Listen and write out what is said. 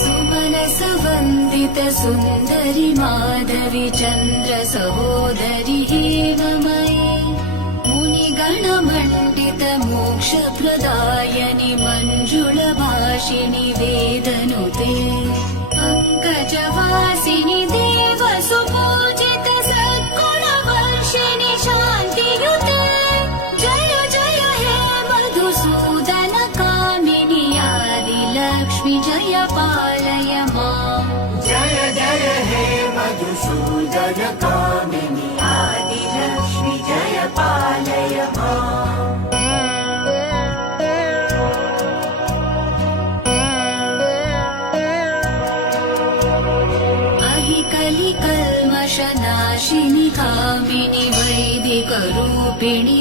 सुमनसवन्दित सुन्दरि माधवि चन्द्र सहोदरि हेममयि मुनिगणमण्डित मोक्षप्रदायनि मञ्जुळभाषिणि वेदनुते पङ्कजवासिनि देवसुपूजित सद्गुणवर्षिणि शान्तियुते जय जय हे मधुसूदन कामिनि आदिलक्ष्मि जय पालय माम् जय जय हे मधुसूदन कामिनि आदिलक्ष्मि जय पालय माम् कलिकल्मषनाशिनि कामिनि वैदिकरूपिणि